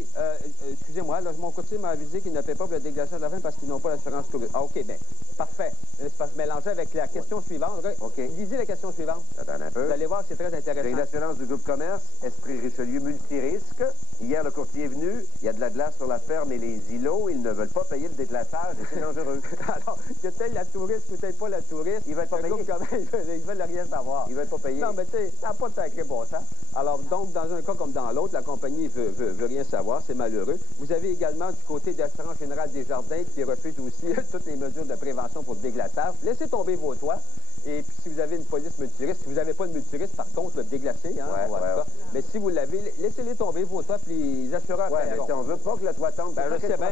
Excusez-moi, là, mon courtier m'a avisé qu'il ne paie pas pour le déglaçage de la ferme parce qu'ils n'ont pas l'assurance tout risque. Ah, OK, bien, parfait. C'est pas mélangé avec la question suivante. OK. Lisez la question suivante. Attends un peu. Vous allez voir, c'est très intéressant. J'ai une assurance du groupe Commerce, Esprit Richelieu multirisque. Hier, le courtier est venu. Il y a de la glace sur la ferme et les îlots. Ils ne veulent pas payer le déglaçage et c'est dangereux. Alors, que t'aies la touriste ou t'aies pas la touriste, ils veulent pas payer. Ils veulent rien savoir. Ils veulent pas payer. Non, mais tu sais, ça n'a pas de sacré bon sens. Alors, donc, dans un cas comme dans l'autre, la compagnie veut rien savoir. C'est malheureux. Vous avez également du côté d'Assurance Générale des Jardins qui refuse aussi toutes les mesures de prévention pour le déglaçage. Laissez tomber vos toits. Et puis, si vous avez une police multirisque, si vous n'avez pas de multirisque, par contre, le déglacé, hein, mais si vous l'avez, laissez-les tomber vos toits, puis les assureurs... Oui, mais si on veut pas que le toit tombe, je sais bien,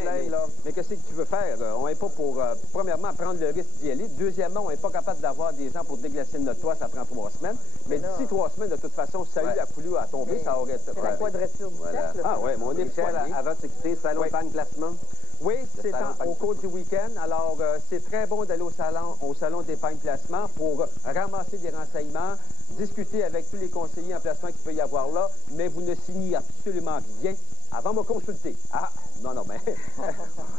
mais qu'est-ce que tu veux faire? On n'est pas pour, premièrement, prendre le risque d'y aller. Deuxièmement, on n'est pas capable d'avoir des gens pour déglacer notre toit, ça prend 3 semaines. Mais d'ici 3 semaines, de toute façon, si ça a eu la coulue à tomber, ça aurait été... C'est la quadrature du cercle. Ah oui, mais on est Michel, avant de se quitter, salon épargne placement? Oui, c'est au cours du week-end. Alors, c'est très bon d'aller au salon d'épargne placement pour ramasser des renseignements, discuter avec tous les conseillers en placement qu'il peut y avoir là, mais vous ne signez absolument rien avant de me consulter. Ah, non, mais...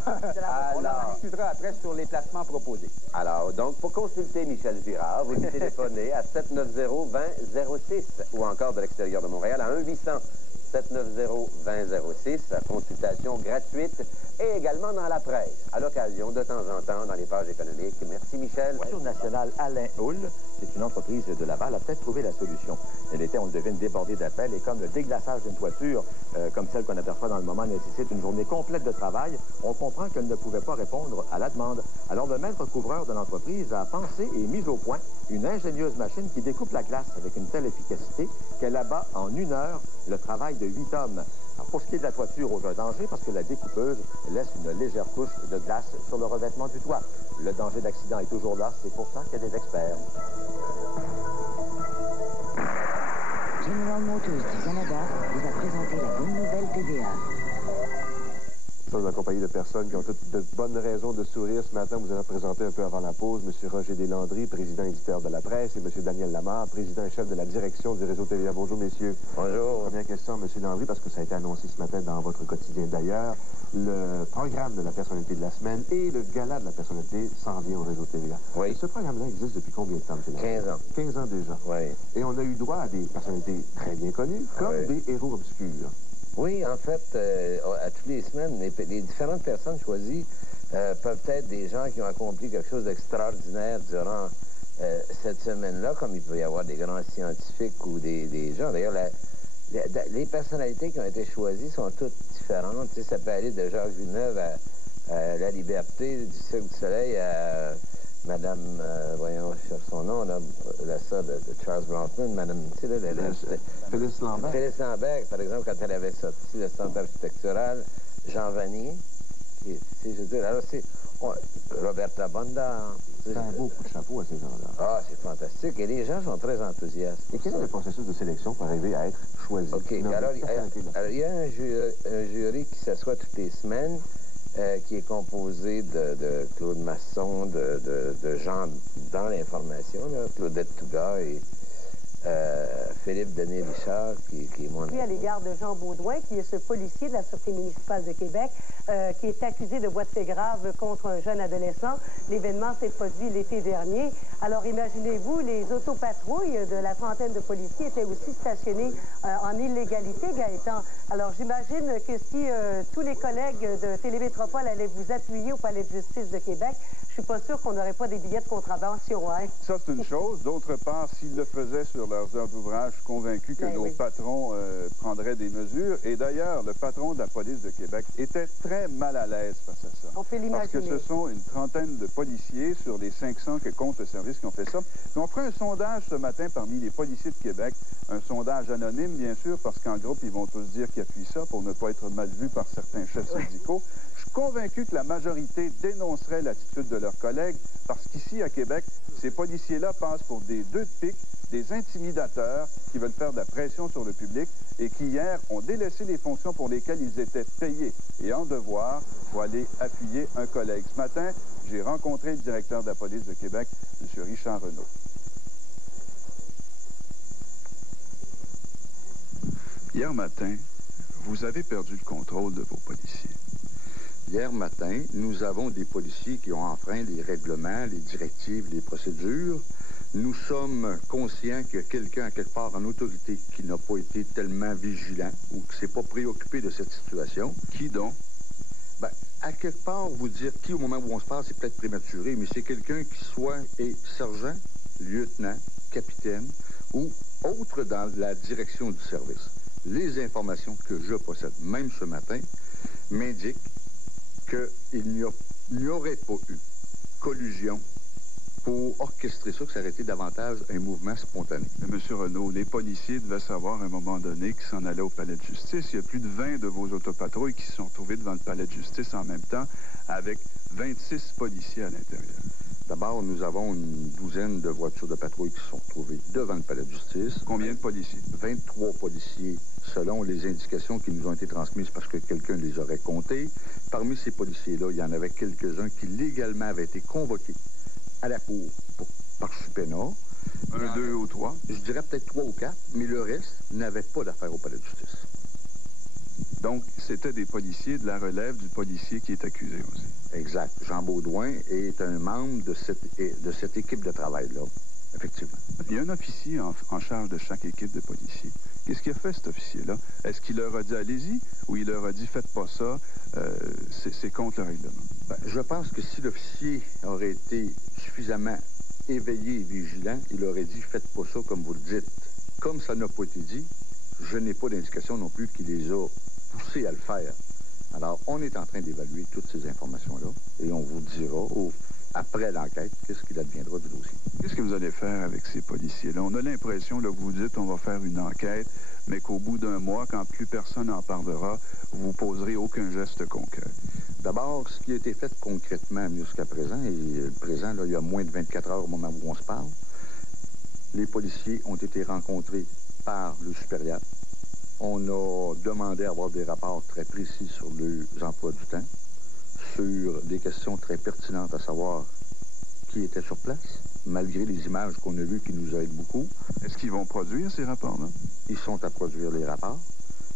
on en discutera après sur les placements proposés. Alors, donc, pour consulter Michel Girard, vous téléphonez à 790-2006 ou encore de l'extérieur de Montréal à 1-800-790-2006, consultation gratuite et également dans la presse, à l'occasion, de temps en temps, dans les pages économiques. Merci, Michel. La voiture nationale Alain Hull, c'est une entreprise de Laval, a peut-être trouvé la solution. Elle était, on le devine, débordée d'appels et comme le déglaçage d'une toiture, comme celle qu'on aperçoit dans le moment, nécessite une journée complète de travail, on comprend qu'elle ne pouvait pas répondre à la demande. Alors, le maître couvreur de l'entreprise a pensé et mis au point une ingénieuse machine qui découpe la glace avec une telle efficacité qu'elle abat en 1 heure le travail de 8 hommes. Alors, pour ce qui est de la toiture, aucun danger parce que la découpeuse laisse une légère couche de glace sur le revêtement du toit. Le danger d'accident est toujours là, c'est pour ça qu'il y a des experts. General Motors du Canada vous a présenté la bonne nouvelle TVA. Nous sommes accompagnés de personnes qui ont toutes de bonnes raisons de sourire. Ce matin, vous avez présenté un peu avant la pause M. Roger Deslandry, président éditeur de la presse, et M. Daniel Lamarre, président et chef de la direction du réseau TVA. Bonjour, messieurs. Bonjour. Première question, M. Landry, parce que ça a été annoncé ce matin dans votre quotidien d'ailleurs. Le programme de la personnalité de la semaine et le gala de la personnalité s'en vient au réseau TVA. Oui. Ce programme-là existe depuis combien de temps, M. Landry? 15 ans. 15 ans déjà. Oui. Et on a eu droit à des personnalités très bien connues, comme des héros obscurs. Oui, en fait, à toutes les semaines, les différentes personnes choisies peuvent être des gens qui ont accompli quelque chose d'extraordinaire durant cette semaine-là, comme il peut y avoir des grands scientifiques ou des gens. D'ailleurs, les personnalités qui ont été choisies sont toutes différentes. Tu sais, ça peut aller de Jacques Villeneuve à La Liberté, du Cirque du Soleil à Madame, voyons, je cherche son nom, là, la sœur de Charles Bronfman, Madame, tu sais, Phyllis Lambert. Phyllis Lambert, par exemple, quand elle avait sorti le centre architectural, Jean Vanier, je veux dire, alors c'est Roberta Bonda. C'est un beau coup de chapeau à ces gens-là. Ah, c'est fantastique, et les gens sont très enthousiastes. Et quel est le processus de sélection pour arriver à être choisi? OK, alors il y a un jury qui s'assoit toutes les semaines, qui est composé de Claude Masson, de gens dans l'information, Claudette Touga et Philippe Denis-Richard, qui est mon ami. À l'égard de Jean Baudouin, qui est ce policier de la Sûreté municipale de Québec, qui est accusé de voies de fait grave contre un jeune adolescent. L'événement s'est produit l'été dernier. Alors imaginez-vous, les autopatrouilles de la trentaine de policiers étaient aussi stationnés en illégalité, Gaëtan. Alors j'imagine que si tous les collègues de Télémétropole allaient vous appuyer au Palais de justice de Québec, je suis pas sûre qu'on n'aurait pas des billets de contravention, hein? Ça, c'est une chose. D'autre part, s'ils le faisaient sur leurs heures d'ouvrage, je suis convaincu que nos patrons prendraient des mesures. Et d'ailleurs, le patron de la police de Québec était très mal à l'aise face à ça. On peut l'imaginer. Parce que ce sont une trentaine de policiers sur les 500 que compte le service qui ont fait ça. Mais on fera un sondage ce matin parmi les policiers de Québec. Un sondage anonyme, bien sûr, parce qu'en groupe, ils vont tous dire qu'ils appuient ça pour ne pas être mal vus par certains chefs syndicaux. Je suis convaincu que la majorité dénoncerait l'attitude de leurs collègues parce qu'ici, à Québec, ces policiers-là passent pour des deux de pique, des intimidateurs qui veulent faire de la pression sur le public et qui, hier, ont délaissé les fonctions pour lesquelles ils étaient payés et en devoir pour aller appuyer un collègue. Ce matin, j'ai rencontré le directeur de la police de Québec, M. Richard Renaud. Hier matin, vous avez perdu le contrôle de vos policiers. Hier matin, nous avons des policiers qui ont enfreint les règlements, les directives, les procédures. Nous sommes conscients qu'il y a quelqu'un, à quelque part, en autorité qui n'a pas été tellement vigilant ou qui ne s'est pas préoccupé de cette situation. Qui donc? Ben, à quelque part, vous dire qui au moment où on se parle, c'est peut-être prématuré, mais c'est quelqu'un qui soit est sergent, lieutenant, capitaine ou autre dans la direction du service. Les informations que je possède, même ce matin, m'indiquent qu'il n'y aurait pas eu collusion pour orchestrer ça, que ça aurait été davantage un mouvement spontané. Mais M. Renaud, les policiers devaient savoir à un moment donné qu'ils s'en allaient au palais de justice. Il y a plus de 20 de vos autopatrouilles qui se sont retrouvés devant le palais de justice en même temps, avec 26 policiers à l'intérieur. D'abord, nous avons une douzaine de voitures de patrouille qui se sont retrouvées devant le palais de justice. Combien de policiers? 23 policiers, selon les indications qui nous ont été transmises parce que quelqu'un les aurait comptés. Parmi ces policiers-là, il y en avait quelques-uns qui légalement avaient été convoqués à la cour par subpoena. 1, 2 ou 3? Je dirais peut-être 3 ou 4, mais le reste n'avait pas d'affaire au palais de justice. Donc, c'était des policiers de la relève du policier qui est accusé aussi. Exact. Jean Baudouin est un membre de cette équipe de travail-là, effectivement. Il y a un officier en charge de chaque équipe de policiers. Qu'est-ce qu'il a fait, cet officier-là? Est-ce qu'il leur a dit « allez-y » ou il leur a dit « faites pas ça, c'est contre le règlement » ? Ben, je pense que si l'officier aurait été suffisamment éveillé et vigilant, il aurait dit « faites pas ça comme vous le dites ». Comme ça n'a pas été dit, je n'ai pas d'indication non plus qu'il les a poussés à le faire. Alors, on est en train d'évaluer toutes ces informations-là et on vous dira, après l'enquête, qu'est-ce qu'il adviendra du dossier. Qu'est-ce que vous allez faire avec ces policiers-là? On a l'impression que vous dites on va faire une enquête, mais qu'au bout d'un mois, quand plus personne n'en parlera, vous poserez aucun geste concret. D'abord, ce qui a été fait concrètement jusqu'à présent, et présent, là, il y a moins de 24 heures au moment où on se parle, les policiers ont été rencontrés par le supérieur. On a demandé à avoir des rapports très précis sur les emplois du temps, sur des questions très pertinentes, à savoir qui était sur place, malgré les images qu'on a vues qui nous aident beaucoup. Est-ce qu'ils vont produire ces rapports-là? Ils sont à produire les rapports.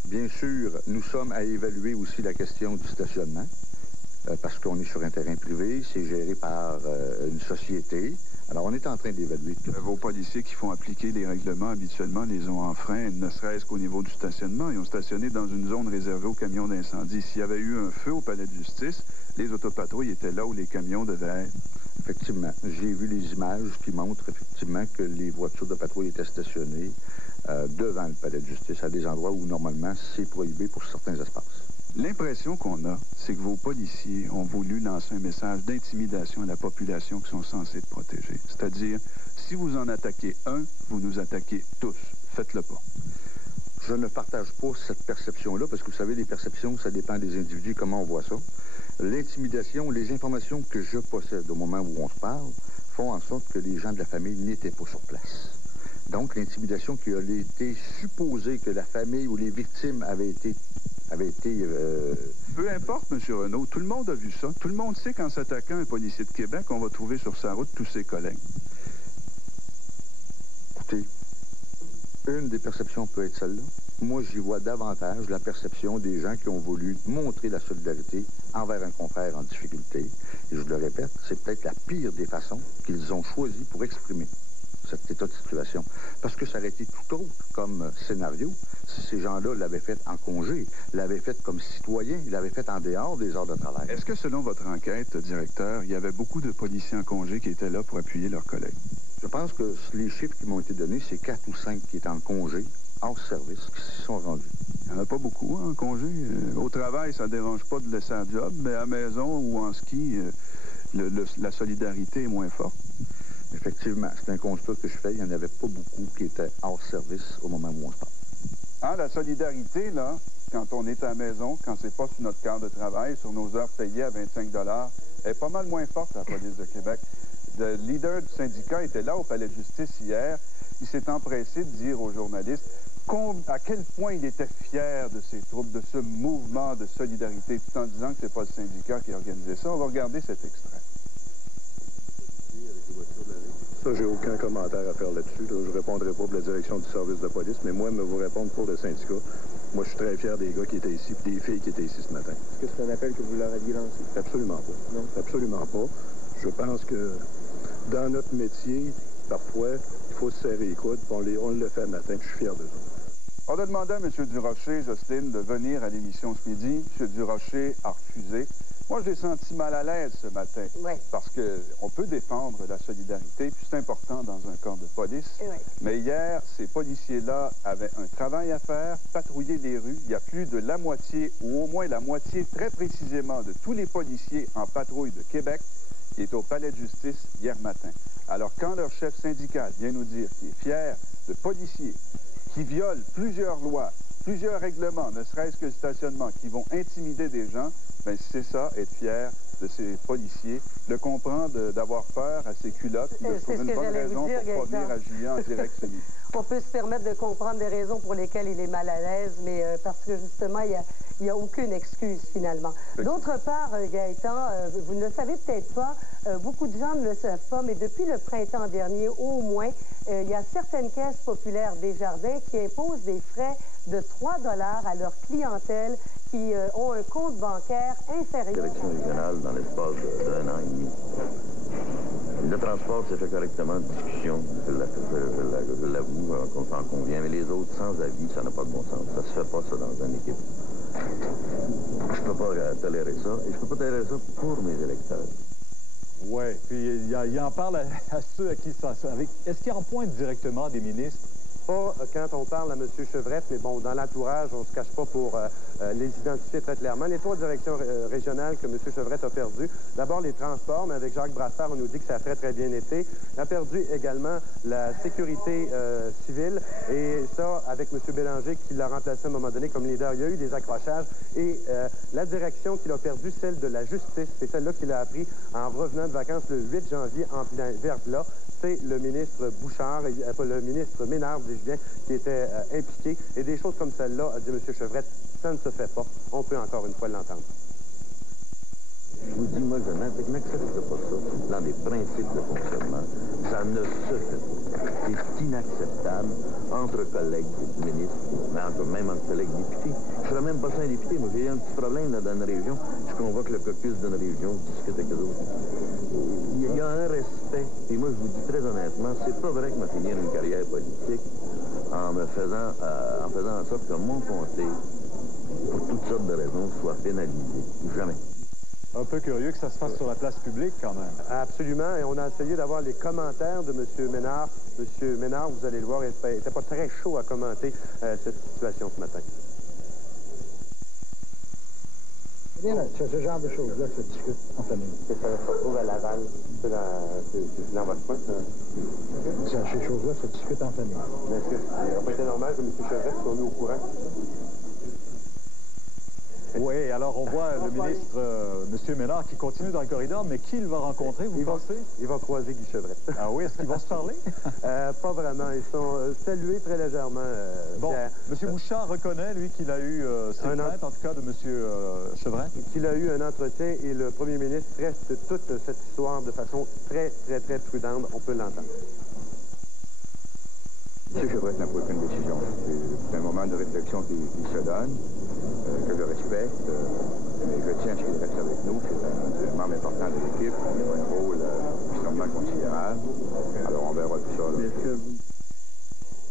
Bien sûr, nous sommes à évaluer aussi la question du stationnement, parce qu'on est sur un terrain privé, c'est géré par une société. Alors, on est en train d'évaluer tout. Vos policiers qui font appliquer les règlements habituellement les ont enfreints, ne serait-ce qu'au niveau du stationnement. Ils ont stationné dans une zone réservée aux camions d'incendie. S'il y avait eu un feu au palais de justice, les autopatrouilles étaient là où les camions devaient être. Effectivement. J'ai vu les images qui montrent effectivement que les voitures de patrouille étaient stationnées devant le palais de justice, à des endroits où, normalement, c'est prohibé pour certains espaces. L'impression qu'on a, c'est que vos policiers ont voulu lancer un message d'intimidation à la population qui sont censés être protégés. C'est-à-dire, si vous en attaquez un, vous nous attaquez tous. Faites-le pas. Je ne partage pas cette perception-là, parce que vous savez, les perceptions, ça dépend des individus, comment on voit ça. L'intimidation, les informations que je possède au moment où on se parle, font en sorte que les gens de la famille n'étaient pas sur place. Donc, l'intimidation qui a été supposée que la famille ou les victimes avaient été... Peu importe, M. Renaud, tout le monde a vu ça. Tout le monde sait qu'en s'attaquant à un policier de Québec, on va trouver sur sa route tous ses collègues. Écoutez, Une des perceptions peut être celle-là. Moi, j'y vois davantage la perception des gens qui ont voulu montrer la solidarité envers un confrère en difficulté. Et je le répète, c'est peut-être la pire des façons qu'ils ont choisi pour exprimer cet état de situation. Parce que ça aurait été tout autre comme scénario si ces gens-là l'avaient fait en congé, l'avaient fait comme citoyens, l'avaient fait en dehors des heures de travail. Est-ce que, selon votre enquête, directeur, il y avait beaucoup de policiers en congé qui étaient là pour appuyer leurs collègues? Je pense que les chiffres qui m'ont été donnés, c'est 4 ou 5 qui étaient en congé, hors service, qui s'y sont rendus. Il n'y en a pas beaucoup, hein, en congé. Au travail, ça ne dérange pas de laisser un job, mais à la maison ou en ski, la solidarité est moins forte. Effectivement, c'est un constat que je fais. Il n'y en avait pas beaucoup qui étaient hors service au moment où on se parle. Hein, la solidarité, là, quand on est à la maison, quand c'est pas sur notre quart de travail, sur nos heures payées à 25 $, elle est pas mal moins forte à la police de Québec. Le leader du syndicat était là au palais de justice hier. Il s'est empressé de dire aux journalistes à quel point il était fier de ses troupes, de ce mouvement de solidarité, tout en disant que c'est pas le syndicat qui a organisé ça. On va regarder cet extrait. Ça, j'ai aucun commentaire à faire là-dessus. Je ne répondrai pas pour la direction du service de police, mais moi, me vous répondre pour le syndicat. Moi, je suis très fier des gars qui étaient ici, et des filles qui étaient ici ce matin. Est-ce que c'est un appel que vous leur aviez lancé? Absolument pas. Non? Absolument pas. Je pense que dans notre métier, parfois, il faut se serrer les coudes, on le fait le matin, je suis fier de ça. On a demandé à M. Durocher, Jocelyne, de venir à l'émission ce midi. M. Durocher a refusé. Moi, je l'ai senti mal à l'aise ce matin, parce qu'on peut défendre la solidarité, puis c'est important dans un corps de police. Mais hier, ces policiers-là avaient un travail à faire, patrouiller les rues. Il y a plus de la moitié, ou au moins la moitié très précisément, de tous les policiers en patrouille de Québec qui est au palais de justice hier matin. Alors, quand leur chef syndical vient nous dire qu'il est fier de policiers qui violent plusieurs lois, plusieurs règlements, ne serait-ce que le stationnement, qui vont intimider des gens, bien, c'est ça, être fier de ces policiers, le comprendre, d'avoir peur à ses culottes, de trouver une bonne raison pour pas venir à Julien en direct ce midi. On peut se permettre de comprendre des raisons pour lesquelles il est mal à l'aise, mais parce que justement, il n'y a aucune excuse finalement. D'autre part, Gaëtan, vous ne le savez peut-être pas, beaucoup de gens ne le savent pas, mais depuis le printemps dernier, au moins, il y a certaines caisses populaires Desjardins qui imposent des frais de 3 $ à leur clientèle qui ont un compte bancaire inférieur. Direction régionale dans l'espace d'un an et demi. Le transport s'est fait correctement, discussion, je l'avoue, on s'en convient, mais les autres, sans avis, ça n'a pas de bon sens. Ça se fait pas, ça, dans une équipe. Je peux pas tolérer ça, et je peux pas tolérer ça pour mes électeurs. Oui, puis il en parle à ceux à qui ça... Est-ce qu'il en pointe directement des ministres? Pas quand on parle à M. Chevrette, mais bon, dans l'entourage, on ne se cache pas pour les identifier très clairement. Les 3 directions régionales que M. Chevrette a perdues, d'abord les transports, mais avec Jacques Brassard, on nous dit que ça a très, très bien été. Il a perdu également la sécurité civile, et ça, avec M. Bélanger, qui l'a remplacé à un moment donné comme leader. Il y a eu des accrochages, et la direction qu'il a perdue, celle de la justice, c'est celle-là qu'il a appris en revenant de vacances le 8 janvier en plein verglas. C'est le ministre Bouchard, le ministre Ménard, dis-je bien, qui était impliqué. Et des choses comme celle-là, a dit M. Chevrette, ça ne se fait pas. On peut encore une fois l'entendre. Je vous dis, moi, je n'accepte pas ça. Sur le plan des principes de fonctionnement, ça ne se fait pas. C'est inacceptable entre collègues ministres, mais même entre collègues députés. Je ne ferais même pas ça un député. Moi, j'ai eu un petit problème là, dans une région. Je convoque le caucus d'une région, je discute avec eux autres. Il y a un respect. Et moi, je vous dis très honnêtement, c'est pas vrai que m'a fini une carrière politique en faisant en sorte que mon comté, pour toutes sortes de raisons, soit pénalisé. Jamais. Un peu curieux que ça se fasse sur la place publique, quand même. Absolument, et on a essayé d'avoir les commentaires de M. Ménard. M. Ménard, vous allez le voir, il n'était pas très chaud à commenter cette situation ce matin. Eh bien, ce genre de choses-là se discute en famille. Ça se retrouve à Laval, c'est dans votre coin, ça? Ces choses-là se discutent en famille. Mais est-ce que ça n'a pas été normal que M. Chevrette soit mis au courant? Oui, alors on voit le ministre, M. Ménard, qui continue dans le corridor, mais qui il va rencontrer, vous pensez? Il va croiser Guy Chevrette. Ah oui, est-ce qu'ils vont se parler? Pas vraiment, ils sont salués très légèrement. Bon, M. Bouchard reconnaît, lui, qu'il a eu ses plaintes, en tout cas, de M. Chevrette. Qu'il a eu un entretien, et le premier ministre reste toute cette histoire de façon très, très, très prudente. On peut l'entendre. M. Chevrette n'a pas aucune décision. C'est un moment de réflexion qui se donne, que je respecte, mais je tiens à ce qu'il reste avec nous. C'est un membre important de l'équipe. Il a un rôle extrêmement considérable. Alors, on verra tout ça. Là.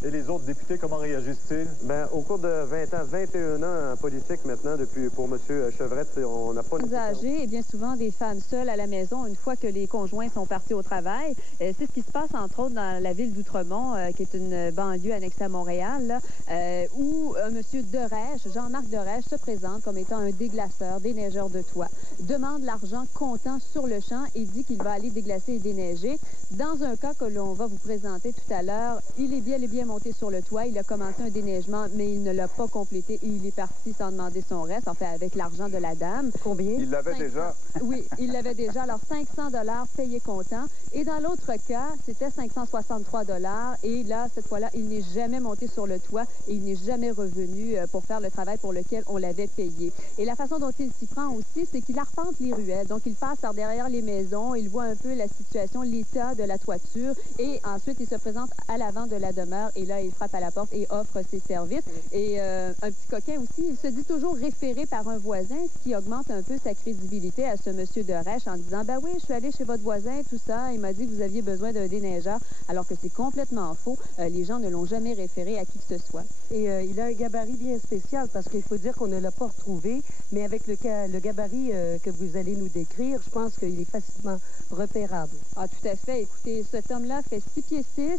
Et les autres députés, comment réagissent-ils? Bien, au cours de 20 ans, 21 ans en politique maintenant, pour M. Chevrette, on n'a pas... Les âgés et bien souvent des femmes seules à la maison une fois que les conjoints sont partis au travail. C'est ce qui se passe, entre autres, dans la ville d'Outremont, qui est une banlieue annexée à Montréal, là, où M. Derèche, Jean-Marc Derèche, se présente comme étant un déglaceur, déneigeur de toit, demande l'argent comptant sur le champ et dit qu'il va aller déglacer et déneiger. Dans un cas que l'on va vous présenter tout à l'heure, il est bien monté sur le toit, il a commencé un déneigement, mais il ne l'a pas complété et il est parti sans demander son reste, en fait, avec l'argent de la dame. Combien? Il l'avait déjà. Oui, il l'avait déjà. Alors, 500 $ payés comptant. Et dans l'autre cas, c'était 563 $. Et là, cette fois-là, il n'est jamais monté sur le toit et il n'est jamais revenu pour faire le travail pour lequel on l'avait payé. Et la façon dont il s'y prend aussi, c'est qu'il arpente les ruelles. Donc, il passe par derrière les maisons, il voit un peu la situation, l'état de la toiture et ensuite, il se présente à l'avant de la demeure et là, il frappe à la porte et offre ses services. Et un petit coquin aussi, il se dit toujours référé par un voisin, ce qui augmente un peu sa crédibilité à ce monsieur Derèche en disant « Ben oui, je suis allé chez votre voisin, tout ça, il m'a dit que vous aviez besoin d'un déneigeur », alors que c'est complètement faux. Les gens ne l'ont jamais référé à qui que ce soit. Et il a un gabarit bien spécial parce qu'il faut dire qu'on ne l'a pas retrouvé, mais avec le gabarit que vous allez nous décrire, je pense qu'il est facilement repérable. Ah, tout à fait. Écoutez, cet homme-là fait 6 pieds 6.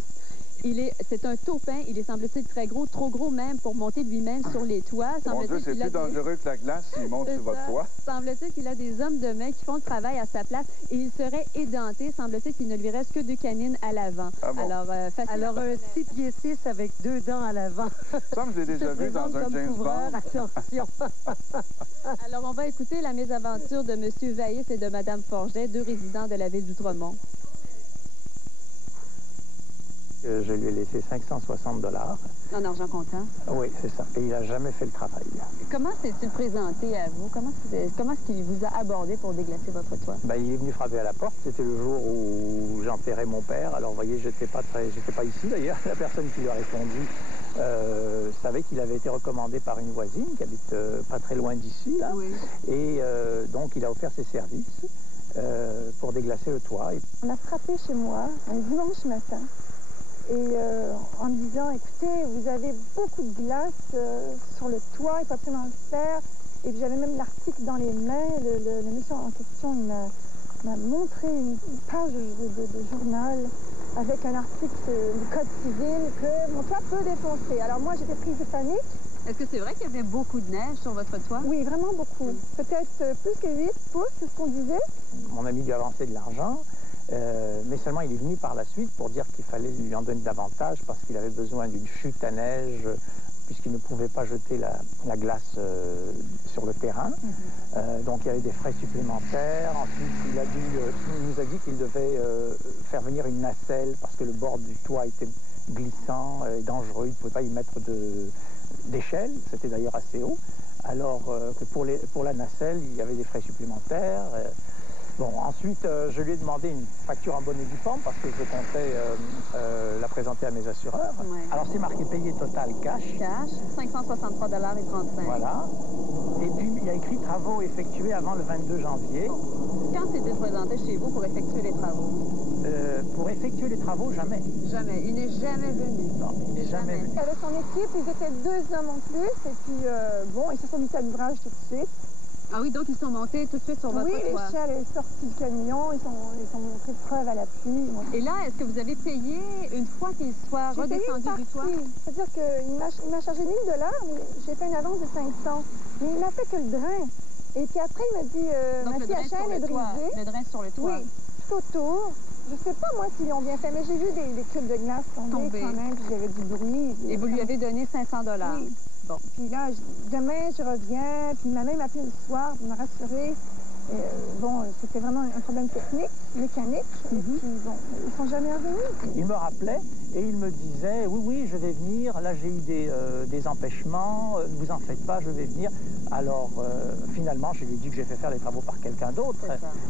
C'est un taupin. Il est, semble-t-il, très gros, trop gros même pour monter lui-même sur les toits. Mon Dieu, c'est plus dangereux que la glace s'il monte sur votre toit. Semble-t-il qu'il a des hommes de main qui font le travail à sa place et il serait édenté. Semble-t-il qu'il ne lui reste que 2 canines à l'avant. Ah bon? Alors, un 6 pieds 6 avec 2 dents à l'avant. Ça, je l'ai déjà vu dans un James Bond. Attention. Alors, on va écouter la mésaventure de M. Vaïs et de Mme Forget, 2 résidents de la ville d'Outremont. Je lui ai laissé 560 $. En argent comptant? Oui, c'est ça. Et il n'a jamais fait le travail. Comment s'est-il présenté à vous? Comment est-ce qu'il vous a abordé pour déglacer votre toit? Ben, il est venu frapper à la porte. C'était le jour où j'enterrais mon père. Alors, vous voyez, j'étais pas ici, d'ailleurs. La personne qui lui a répondu savait qu'il avait été recommandé par une voisine qui habite pas très loin d'ici, là. Oui. Et donc, il a offert ses services pour déglacer le toit. On a frappé chez moi un dimanche matin. Et en me disant, écoutez, vous avez beaucoup de glace sur le toit, il faut absolument le faire. Et puis j'avais même l'article dans les mains. Le monsieur en question m'a montré une page de journal avec un article du Code civil que mon toit peut défoncer. Alors moi, j'étais prise de panique. Est-ce que c'est vrai qu'il y avait beaucoup de neige sur votre toit? Oui, vraiment beaucoup. Peut-être plus que 8 pouces, c'est ce qu'on disait. Mon ami lui a avancé de l'argent. Mais seulement il est venu par la suite pour dire qu'il fallait lui en donner davantage parce qu'il avait besoin d'une chute à neige puisqu'il ne pouvait pas jeter la glace sur le terrain. Donc il y avait des frais supplémentaires. Ensuite, il nous a dit qu'il devait faire venir une nacelle parce que le bord du toit était glissant et dangereux. Il ne pouvait pas y mettre d'échelle. C'était d'ailleurs assez haut. Alors que pour la nacelle, il y avait des frais supplémentaires. Bon, ensuite, je lui ai demandé une facture en bonne et due forme parce que je comptais la présenter à mes assureurs. Ouais. Alors, c'est marqué payé total cash. Cash, 563 $ et 35. Voilà. Et puis, il y a écrit travaux effectués avant le 22 janvier. Bon. Quand s'est-il présenté chez vous pour effectuer les travaux? Pour effectuer les travaux, jamais. Jamais. Il n'est jamais venu. Non, il n'est jamais venu. Avec son équipe, ils étaient 2 hommes en plus. Et puis, bon, ils se sont mis à l'ouvrage tout de suite. Ah oui, donc ils sont montés tout de suite sur votre toit. Oui, l'échelle est sortie du camion, ils sont montrés preuve à l'appui. Et là, est-ce que vous avez payé une fois qu'il soit redescendu du toit? C'est-à-dire qu'il m'a chargé 1 000 $, mais j'ai fait une avance de 500. Mais il m'a fait que le drain. Et puis après, il m'a dit, ma scie à chaîne est brisée. Le drain sur le toit? Oui, tout autour. Je sais pas, moi, s'ils l'ont bien fait, mais j'ai vu des cubes de glace tomber quand même, puis j'avais du bruit. Et vous lui avez donné 500 $? Oui. Bon, puis là, demain, je reviens, puis ma mère m'a appelé le soir pour me rassurer. Bon, c'était vraiment un problème technique, mécanique, et puis bon, ils sont jamais revenus. Il me rappelait et il me disait, oui, je vais venir, là j'ai eu des empêchements, ne vous en faites pas, je vais venir. Alors, finalement, je lui ai dit que j'ai fait faire les travaux par quelqu'un d'autre.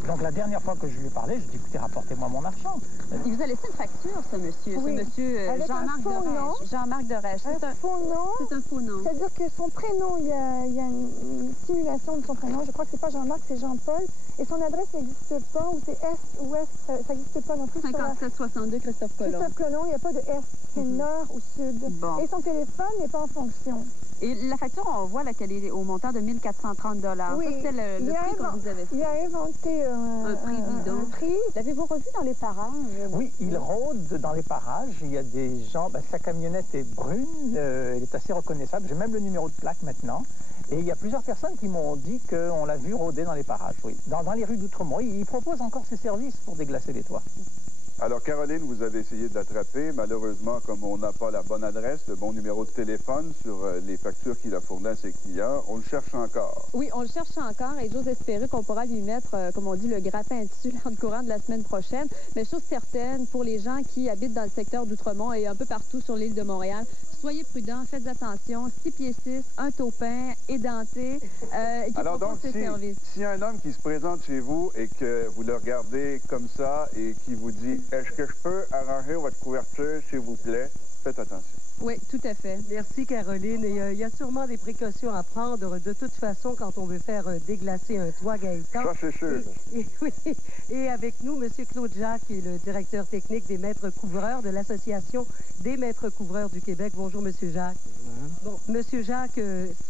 Donc, la dernière fois que je lui ai parlé, je lui ai dit, écoutez, rapportez-moi mon argent. Il vous a laissé une facture, ce monsieur, Oui. ce monsieur Jean-Marc Derèche. Jean-Marc Derèche. C'est un faux nom. C'est un faux nom. C'est-à-dire que son prénom, il y a une simulation de son prénom. Je crois que c'est pas Jean-Marc, c'est Jean-Paul. Et son adresse n'existe pas, ou c'est S ou S, ça n'existe pas non plus. 5762 Christophe Colomb. Christophe Colomb, il n'y a pas de S, c'est nord ou sud. Bon. Et son téléphone n'est pas en fonction. Et la facture, on voit qu'elle est au montant de 1 430 $. Oui. Ça, c'était le prix qu'on vous avait fait. Il a inventé un prix bidon. Un prix. L'avez-vous revu dans les parages? Oui, il rôde dans les parages. Il y a des gens... sa camionnette est brune, elle est assez reconnaissable. J'ai même le numéro de plaque maintenant. Et il y a plusieurs personnes qui m'ont dit qu'on l'a vu rôder dans les parages, oui. Dans les rues d'Outremont. Il propose encore ses services pour déglacer les toits. Alors, Caroline, vous avez essayé de l'attraper. Malheureusement, comme on n'a pas la bonne adresse, le bon numéro de téléphone sur les factures qu'il a fournies à ses clients, on le cherche encore. Oui, on le cherche encore et j'ose espérer qu'on pourra lui mettre, comme on dit, le grappin dessus dans le courant de la semaine prochaine. Mais chose certaine, pour les gens qui habitent dans le secteur d'Outremont et un peu partout sur l'île de Montréal, soyez prudents, faites attention. 6 pieds 6, un taupin, édenté, qui Alors propose donc, ses services. s'il y a un homme qui se présente chez vous et que vous le regardez comme ça et qui vous dit « Est-ce que je peux arranger votre couverture, s'il vous plaît? » Faites attention. Oui, tout à fait. Merci, Caroline. Et il y a sûrement des précautions à prendre de toute façon quand on veut faire déglacer un toit, Gaëtan. Ça, c'est sûr. Et avec nous, M. Claude Jacques, qui est le directeur technique des maîtres couvreurs de l'Association des maîtres couvreurs du Québec. Bonjour, M. Jacques. Bon, M. Jacques,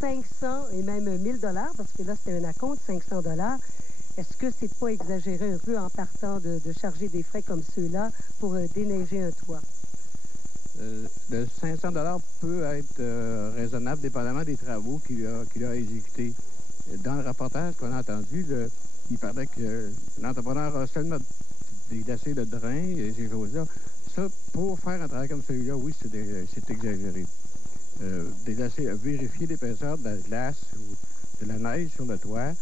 500 et même 1 000 $, parce que là, c'était un acompte, 500 $. Est-ce que c'est pas exagéré un peu en partant de charger des frais comme ceux-là pour déneiger un toit? Le 500 $ peut être raisonnable, dépendamment des travaux qu'il a exécutés. Dans le reportage qu'on a entendu, il parlait que l'entrepreneur a seulement déglacé le drain et ces choses-là. Ça, pour faire un travail comme celui-là, oui, c'est exagéré. Déglacer, vérifier l'épaisseur de la glace ou de la neige sur le toit,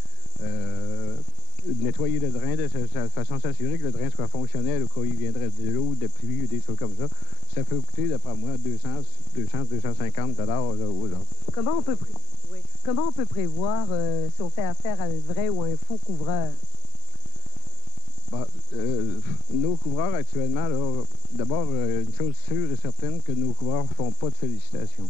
nettoyer le drain de façon à s'assurer que le drain soit fonctionnel au cas où il viendrait de l'eau, de pluie ou des choses comme ça. Ça peut coûter, d'après moi, 250 $ aux autres. Comment on peut prévoir si on fait affaire à un vrai ou un faux couvreur? Bon, nos couvreurs actuellement, d'abord, une chose sûre et certaine, que nos couvreurs ne font pas de félicitations.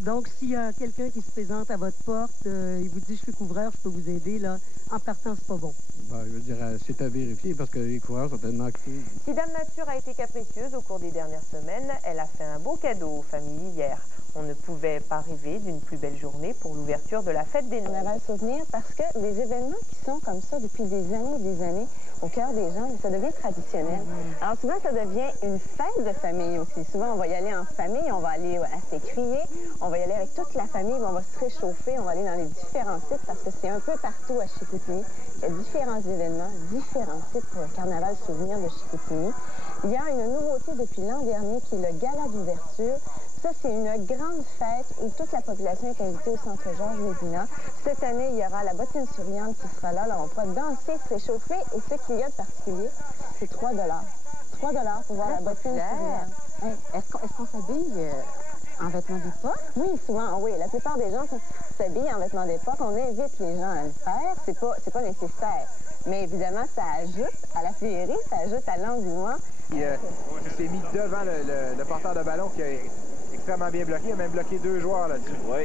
Donc, s'il y a quelqu'un qui se présente à votre porte, il vous dit « je suis couvreur, je peux vous aider », là, en partant, c'est pas bon. Ben, je veux dire, c'est à vérifier parce que les couvreurs sont tellement occupés. Si Dame Nature a été capricieuse au cours des dernières semaines, elle a fait un beau cadeau aux familles hier. On ne pouvait pas rêver d'une plus belle journée pour l'ouverture de la fête des Neiges. Carnaval Souvenir, parce que les événements qui sont comme ça depuis des années au cœur des gens, ça devient traditionnel. Alors souvent, ça devient une fête de famille aussi. Souvent, on va y aller en famille, on va aller à s'écrier, on va y aller avec toute la famille, on va se réchauffer, on va aller dans les différents sites parce que c'est un peu partout à Chicoutimi. Il y a différents événements, différents sites pour le Carnaval Souvenir de Chicoutimi. Il y a une nouveauté depuis l'an dernier qui est le gala d'ouverture. Ça, c'est une grande fête où toute la population est invitée au Centre Georges Vézina. Cette année, il y aura la bottine souriante qui sera là. Là, on pourra danser, se réchauffer. Et ce qu'il y a de particulier, c'est 3 $. 3 $ pour voir la bottine souriante. Hey, est-ce qu'on s'habille en vêtements d'époque? Oui, souvent, oui. La plupart des gens s'habillent en vêtements d'époque. On invite les gens à le faire. C'est pas nécessaire. Mais évidemment, ça ajoute à la féerie, ça ajoute à l'engouement. Il s'est mis devant le porteur de ballon qui est extrêmement bien bloqué. Il a même bloqué 2 joueurs là-dessus. Oui.